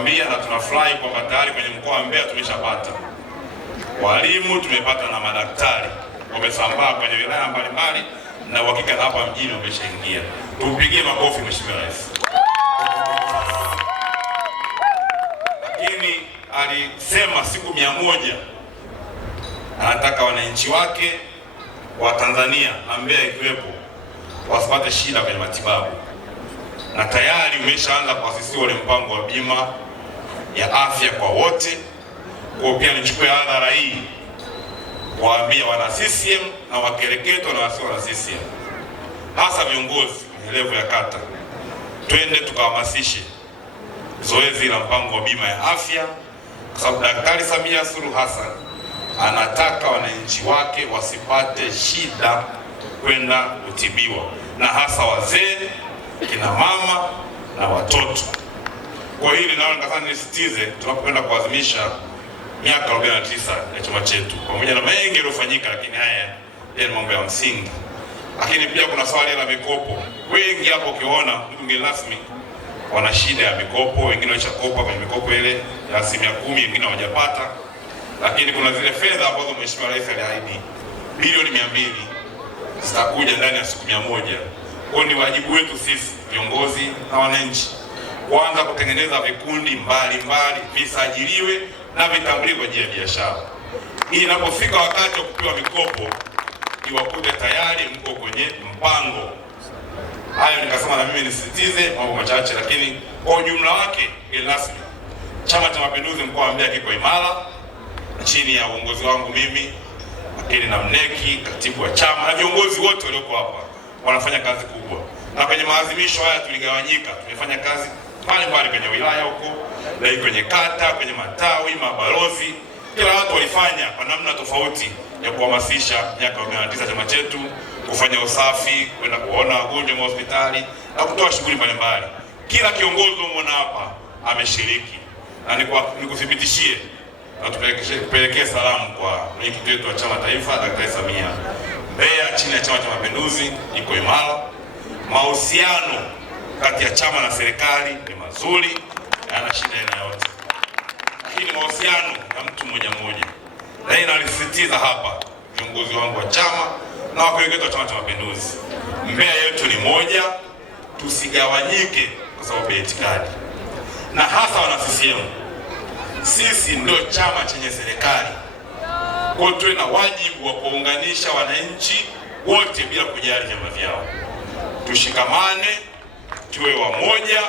kuambia na tunafurahi kwamba tayari kwenye mkoa wa Mbeya tumeshapata walimu, tumepata na madaktari wamesambaa kwenye wilaya mbalimbali, na uhakika na hapa mjini wameshaingia. Tumpigie makofi Mheshimiwa Rais. Lakini alisema siku 100 anataka wananchi wake wa Tanzania na Mbeya ikiwepo wasipate shida kwenye matibabu, na tayari umeshaanza kuasisiwa ule mpango wa bima ya afya kwa wote. Kwa pia nichukue hadhara hii kuambia wana CCM na wakereketo na wasio wana CCM, hasa viongozi kwenye level ya kata, twende tukahamasishe zoezi la mpango wa bima ya afya, kwa sababu Daktari Samia Suluhu Hassan anataka wananchi wake wasipate shida kwenda kutibiwa, na hasa wazee, kina mama na watoto. Kwa hili naona nikasema nisitize tunapokwenda kuadhimisha miaka 49 ya chama chetu, pamoja na mengi yaliyofanyika, lakini haya ni mambo ya msingi. Lakini pia kuna swali la mikopo. Wengi hapo ukiona mgeni rasmi wana shida ya mikopo, wengine walishakopa kwenye mikopo ile ya 10%, wengine hawajapata. Lakini kuna zile fedha ambazo Mheshimiwa Rais aliahidi bilioni 200 zitakuja ndani ya siku 100. Kwa ni wajibu wetu sisi viongozi na wananchi kuanza kutengeneza vikundi mbalimbali visajiliwe na vitambuliwe kwa ajili ya biashara. Hii inapofika wakati wa kupewa mikopo iwakute tayari mko kwenye mpango. Hayo nikasema na mimi nisitize mambo machache, lakini kwa ujumla wake rasmi Chama cha Mapinduzi mkoa wa Mbeya kiko imara chini ya uongozi wangu mimi, lakini na mneki, katibu wa chama na viongozi wote walioko hapa wanafanya kazi kubwa. Na kwenye maadhimisho haya tuligawanyika, tumefanya kazi mbalimbali kwenye wilaya huko, na kwenye kata, kwenye matawi, mabalozi, kila watu walifanya kwa namna tofauti ya kuhamasisha miaka 49 chama chetu, kufanya usafi, kwenda kuona wagonjwa wa hospitali na kutoa shughuli mbalimbali. Kila kiongozi umeona hapa ameshiriki, na nikuthibitishie na tupelekee salamu kwa mwenyekiti wetu wa chama taifa Daktari Samia. Mbeya chini ya Chama cha Mapinduzi iko imara. Mahusiano kati ya chama na serikali ni mazuri, hayana shida aina yote. Lakini mahusiano ya mtu mmoja mmoja, na hii nalisisitiza hapa viongozi wangu wa chama na wakereketo wa Chama cha Mapinduzi, Mbeya yetu ni moja, tusigawanyike kwa sababu ya itikadi. Na hasa wana CCM, sisi ndio chama chenye serikali, kwa tuwe na wajibu wa kuunganisha wananchi wote bila kujali vyama vyao. Tushikamane, tuwe wamoja,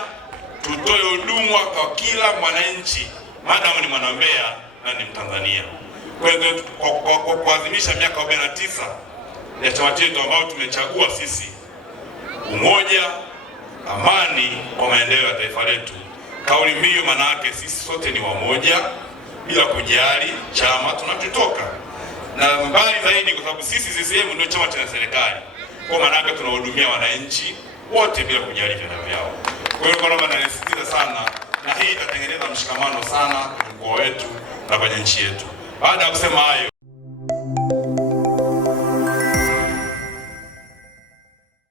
tutoe huduma kwa kila mwananchi, maadamu ni mwana Mbeya na ni Mtanzania. Kwa hiyo kwa kuadhimisha miaka 49 ya chama chetu ambao tumechagua sisi, umoja, amani kwa maendeleo ya taifa letu, kauli mbiu maana yake sisi sote ni wamoja bila kujali chama tunachotoka. Na mbali zaidi, kwa sababu sisi CCM ndio chama cha serikali, kwa maana yake tunahudumia wananchi wote bila kujali vyama vyao. Kwa hiyo naomba nasisitiza sana, na hii itatengeneza mshikamano sana kwenye mkoa wetu na kwenye nchi yetu. Baada ya kusema hayo